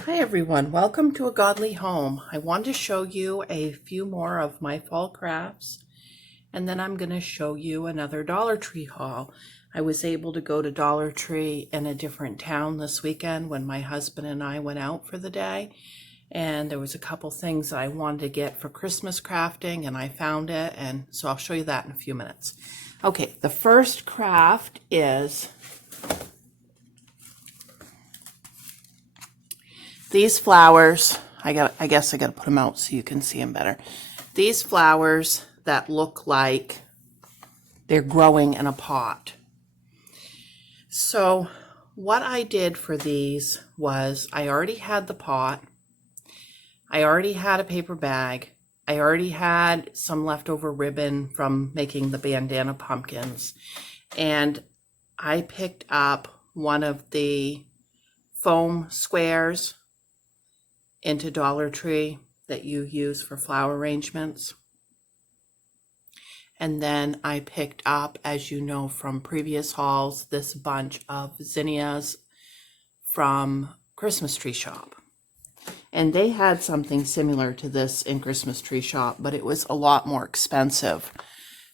Hi everyone, welcome to A Godly Home. I want to show you a few more of my fall crafts, and then I'm going to show you another Dollar Tree haul. I was able to go to Dollar Tree in a different town this weekend when my husband and I went out for the day, and there was a couple things that I wanted to get for Christmas crafting, and I found it, and so I'll show you that in a few minutes. Okay, the first craft is these flowers. I guess I got to put them out so you can see them better. These flowers that look like they're growing in a pot. So what I did for these was I already had the pot. I already had a paper bag. I already had some leftover ribbon from making the bandana pumpkins. And I picked up one of the foam squares into Dollar Tree that you use for flower arrangements. And then I picked up, as you know from previous hauls, this bunch of zinnias from Christmas Tree Shop. And they had something similar to this in Christmas Tree Shop, but it was a lot more expensive.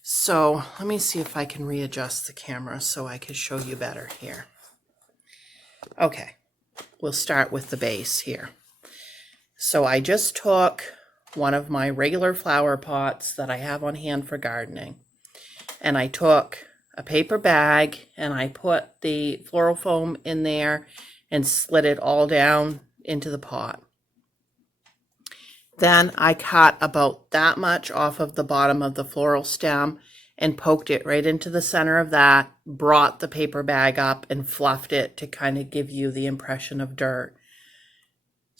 So let me see if I can readjust the camera so I can show you better here. Okay, we'll start with the base here. So I just took one of my regular flower pots that I have on hand for gardening, and I took a paper bag and I put the floral foam in there and slid it all down into the pot. Then I cut about that much off of the bottom of the floral stem and poked it right into the center of that, brought the paper bag up and fluffed it to kind of give you the impression of dirt.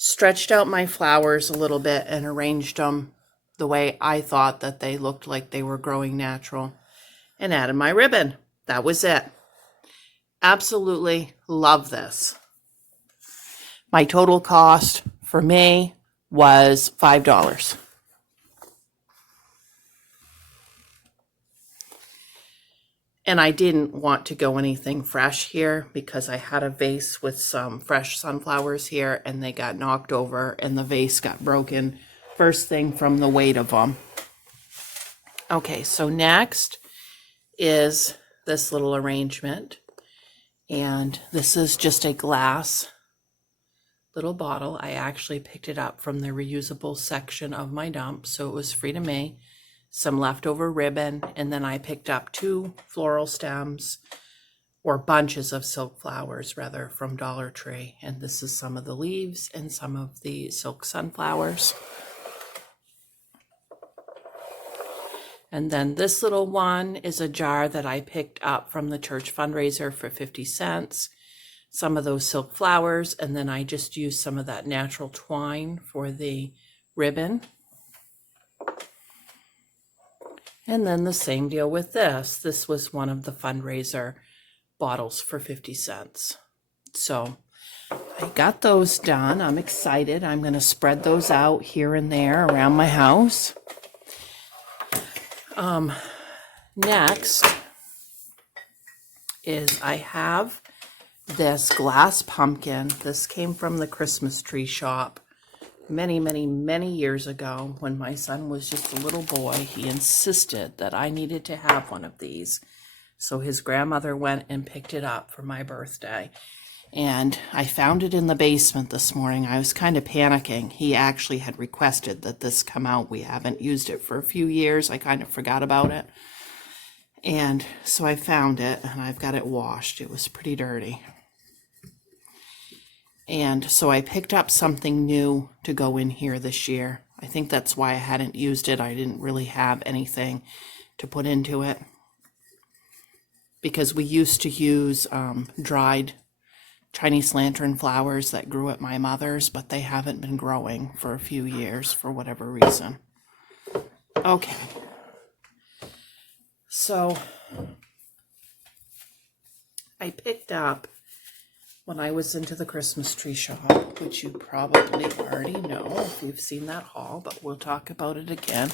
Stretched out my flowers a little bit and arranged them the way I thought that they looked like they were growing natural, and added my ribbon. That was it. Absolutely love this. My total cost for me was $5. And I didn't want to go anything fresh here because I had a vase with some fresh sunflowers here and they got knocked over and the vase got broken first thing from the weight of them. Okay, so next is this little arrangement. And this is just a glass little bottle. I actually picked it up from the reusable section of my dump, so it was free to me. Some leftover ribbon, and then I picked up 2 floral stems, or bunches of silk flowers rather, from Dollar Tree, and this is some of the leaves and some of the silk sunflowers. And then this little one is a jar that I picked up from the church fundraiser for 50 cents. Some of those silk flowers, and then I just used some of that natural twine for the ribbon. And then the same deal with this. This was one of the fundraiser bottles for 50 cents. So I got those done. I'm excited. I'm going to spread those out here and there around my house. Next is I have this glass pumpkin. This came from the Christmas Tree Shop. Many years ago, when my son was just a little boy, he insisted that I needed to have one of these. So his grandmother went and picked it up for my birthday. And I found it in the basement this morning. I was kind of panicking. He actually had requested that this come out. We haven't used it for a few years. I kind of forgot about it. And so I found it, and I've got it washed. It was pretty dirty. And so I picked up something new to go in here this year. I think that's why I hadn't used it. I didn't really have anything to put into it. Because we used to use dried Chinese lantern flowers that grew at my mother's, but they haven't been growing for a few years for whatever reason. Okay. So I picked up, when I was into the Christmas Tree Shop, which you probably already know if you've seen that haul, but we'll talk about it again,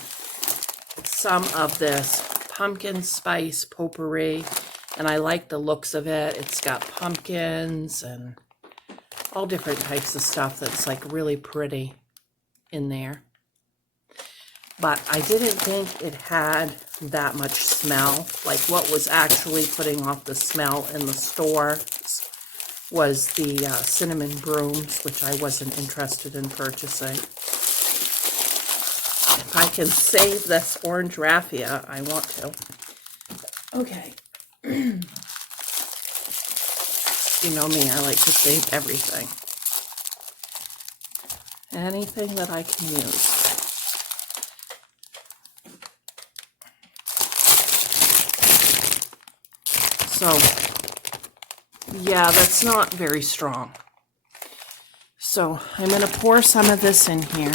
some of this pumpkin spice potpourri, and I like the looks of it. It's got pumpkins and all different types of stuff that's like really pretty in there. But I didn't think it had that much smell. Like what was actually putting off the smell in the store was the cinnamon brooms, which I wasn't interested in purchasing. If I can save this orange raffia, I want to. Okay. You know me, I like to save everything. Anything that I can use. So, yeah, that's not very strong. So I'm going to pour some of this in here.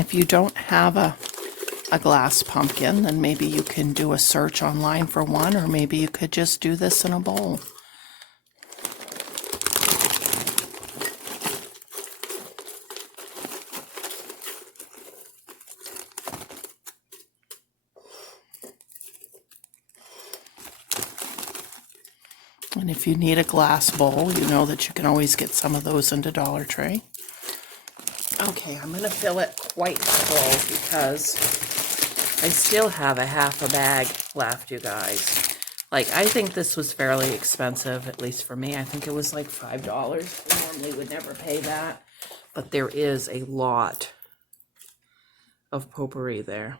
If you don't have a glass pumpkin, then maybe you can do a search online for one, or maybe you could just do this in a bowl. And if you need a glass bowl, you know that you can always get some of those into Dollar Tree. Okay, I'm going to fill it quite full because I still have a half a bag left, you guys. Like, I think this was fairly expensive, at least for me. I think it was like $5. I normally would never pay that. But there is a lot of potpourri there.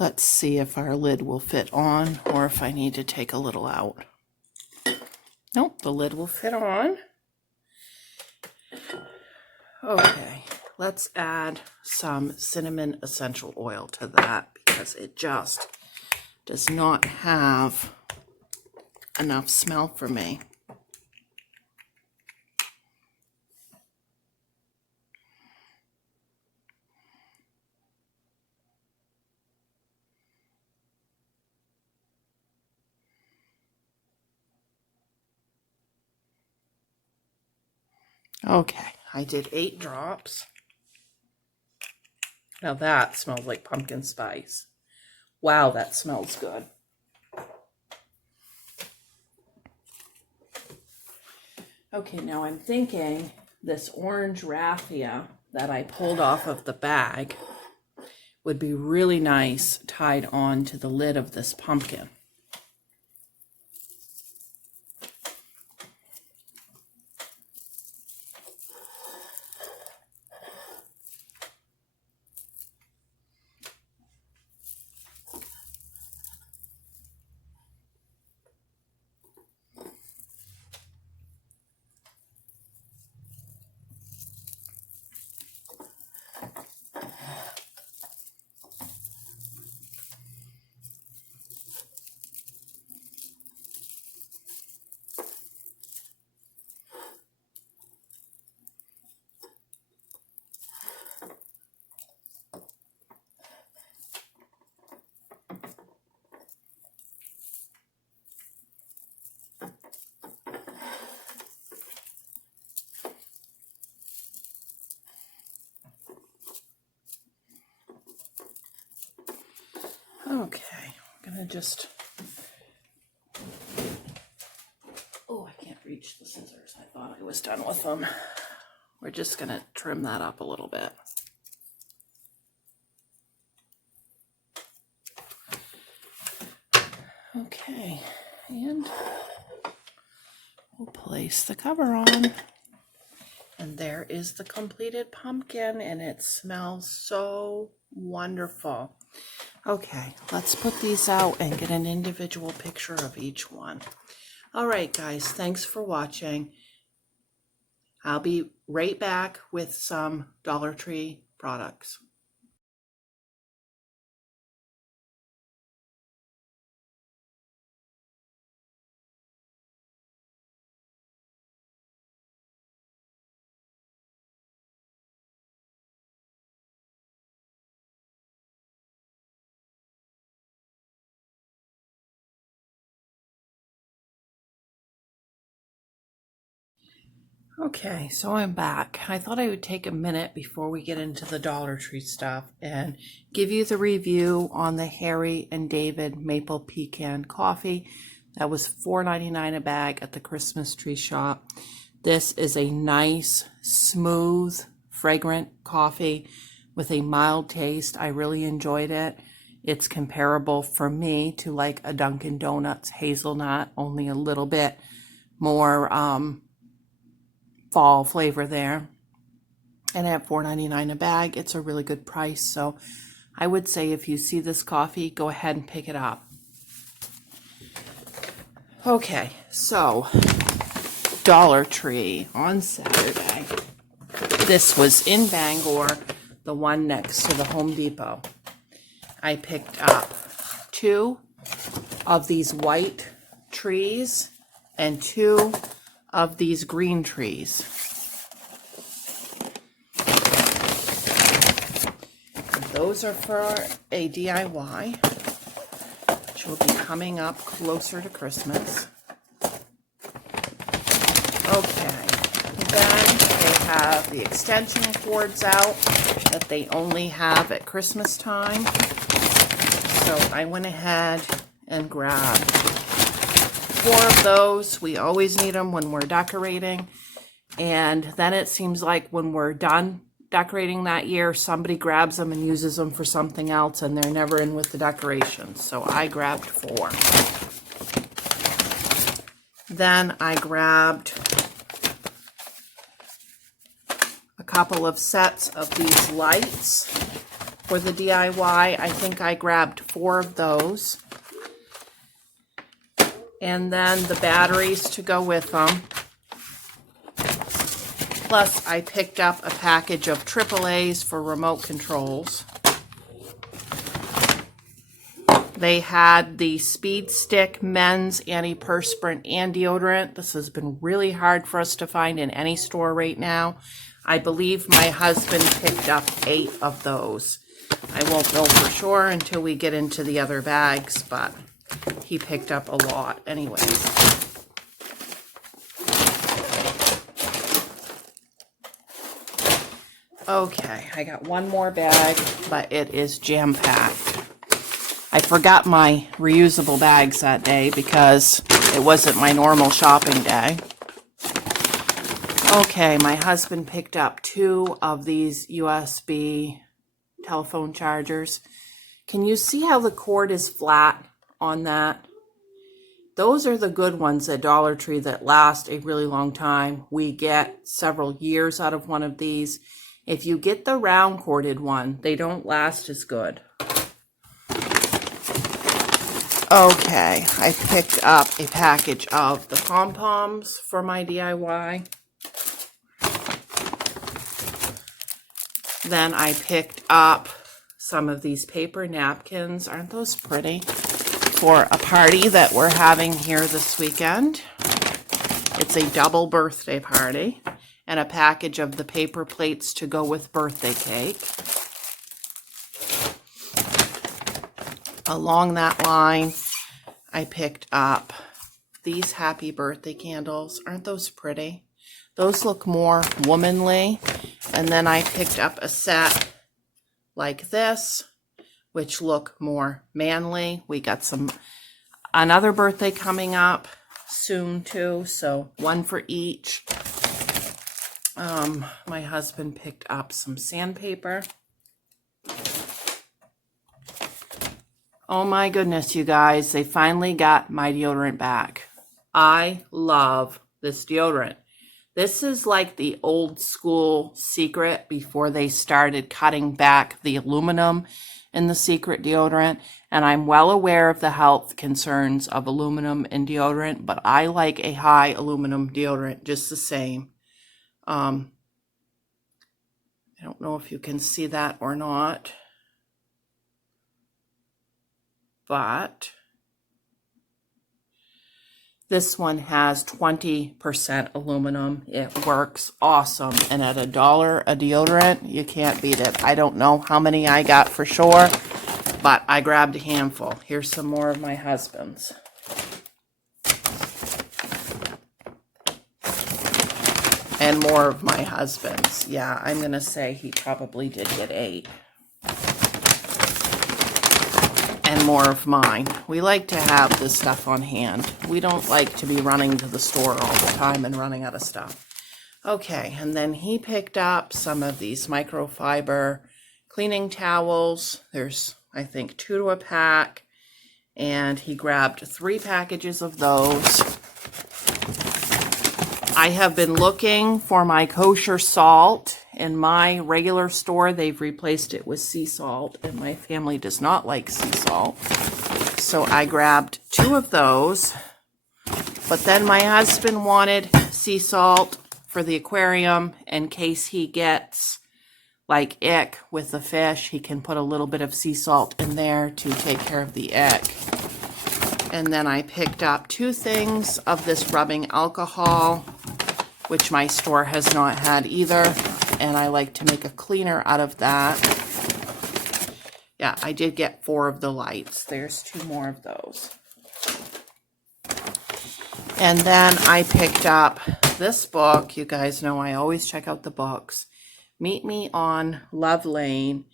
Let's see if our lid will fit on or if I need to take a little out. Nope, the lid will fit on. Okay, let's add some cinnamon essential oil to that because it just does not have enough smell for me. Okay, I did 8 drops. Now that smells like pumpkin spice. Wow, that smells good. Okay, now I'm thinking this orange raffia that I pulled off of the bag would be really nice tied on to the lid of this pumpkin. Okay, I'm gonna just, oh, I can't reach the scissors. I thought I was done with them. We're just gonna trim that up a little bit. Okay, and we'll place the cover on. And there is the completed pumpkin, and it smells so wonderful. Okay, let's put these out and get an individual picture of each one. All right, guys, thanks for watching. I'll be right back with some Dollar Tree products. Okay, so I'm back. I thought I would take a minute before we get into the Dollar Tree stuff and give you the review on the Harry and David Maple Pecan Coffee. That was $4.99 a bag at the Christmas tree shop. This is a nice, smooth, fragrant coffee with a mild taste. I really enjoyed it. It's comparable for me to like a Dunkin' Donuts hazelnut, only a little bit more fall flavor there. And at $4.99 a bag, it's a really good price. So I would say if you see this coffee, go ahead and pick it up. Okay, so Dollar Tree on Saturday. This was in Bangor, the one next to the Home Depot. I picked up 2 of these white trees and 2 of these green trees. And those are for a DIY, which will be coming up closer to Christmas. Okay, then they have the extension cords out that they only have at Christmas time. So I went ahead and grabbed 4 of those. We always need them when we're decorating. And then it seems like when we're done decorating that year, somebody grabs them and uses them for something else, and they're never in with the decorations. So I grabbed 4. Then I grabbed a couple of sets of these lights for the DIY. I think I grabbed 4 of those. And then the batteries to go with them. Plus, I picked up a package of AAAs for remote controls. They had the Speed Stick Men's Antiperspirant and Deodorant. This has been really hard for us to find in any store right now. I believe my husband picked up 8 of those. I won't know for sure until we get into the other bags, but he picked up a lot anyways. Okay, I got one more bag, but it is jam-packed. I forgot my reusable bags that day because it wasn't my normal shopping day. Okay, my husband picked up 2 of these USB telephone chargers. Can you see how the cord is flat on that? Those are the good ones at Dollar Tree that last a really long time. We get several years out of one of these. If you get the round corded one, they don't last as good. Okay, I picked up a package of the pom-poms for my DIY. Then I picked up some of these paper napkins. Aren't those pretty? For a party that we're having here this weekend. It's a double birthday party. And a package of the paper plates to go with birthday cake. Along that line, I picked up these happy birthday candles. Aren't those pretty? Those look more womanly. And then I picked up a set like this, which look more manly. We got another birthday coming up soon too, so 1 for each. My husband picked up some sandpaper. Oh my goodness, you guys, they finally got my deodorant back. I love this deodorant. This is like the old school Secret before they started cutting back the aluminum in the Secret deodorant. And I'm well aware of the health concerns of aluminum in deodorant, but I like a high aluminum deodorant just the same. I don't know if you can see that or not, but this one has 20% aluminum. It works awesome. And at $1 a deodorant, you can't beat it. I don't know how many I got for sure, but I grabbed a handful. Here's some more of my husband's. And more of my husband's. Yeah, I'm going to say he probably did get 8. And more of mine. We like to have this stuff on hand. We don't like to be running to the store all the time and running out of stuff. Okay, and then he picked up some of these microfiber cleaning towels. There's, I think, 2 to a pack. And he grabbed 3 packages of those. I have been looking for my kosher salt. In my regular store, they've replaced it with sea salt, and my family does not like sea salt. So I grabbed 2 of those. But then my husband wanted sea salt for the aquarium in case he gets like ick with the fish. He can put a little bit of sea salt in there to take care of the ick. And then I picked up 2 things of this rubbing alcohol, which my store has not had either. And I like to make a cleaner out of that. Yeah, I did get 4 of the lights. There's 2 more of those. And then I picked up this book. You guys know I always check out the books. Meet Me on Love Lane,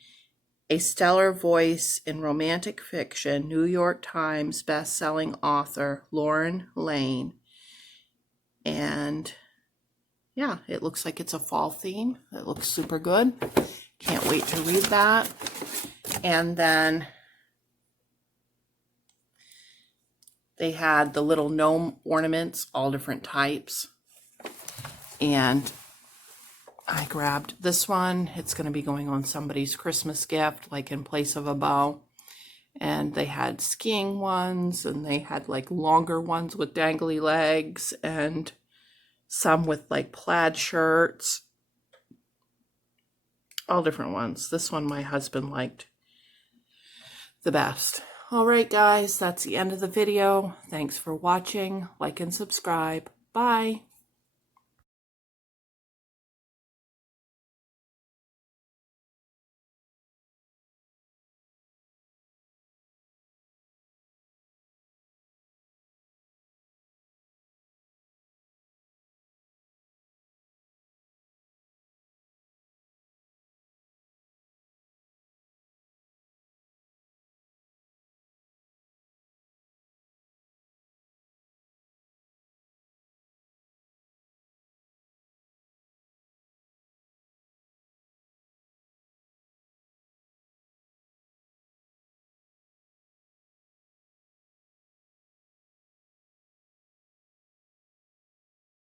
a stellar voice in romantic fiction, New York Times best-selling author Lauren Lane. And yeah, it looks like it's a fall theme. It looks super good. Can't wait to read that. And then they had the little gnome ornaments, all different types. And I grabbed this one. It's going to be going on somebody's Christmas gift, like in place of a bow. And they had skiing ones, and they had like longer ones with dangly legs, and some with like plaid shirts. All different ones. This one my husband liked the best. All right, guys, that's the end of the video. Thanks for watching. Like and subscribe. Bye.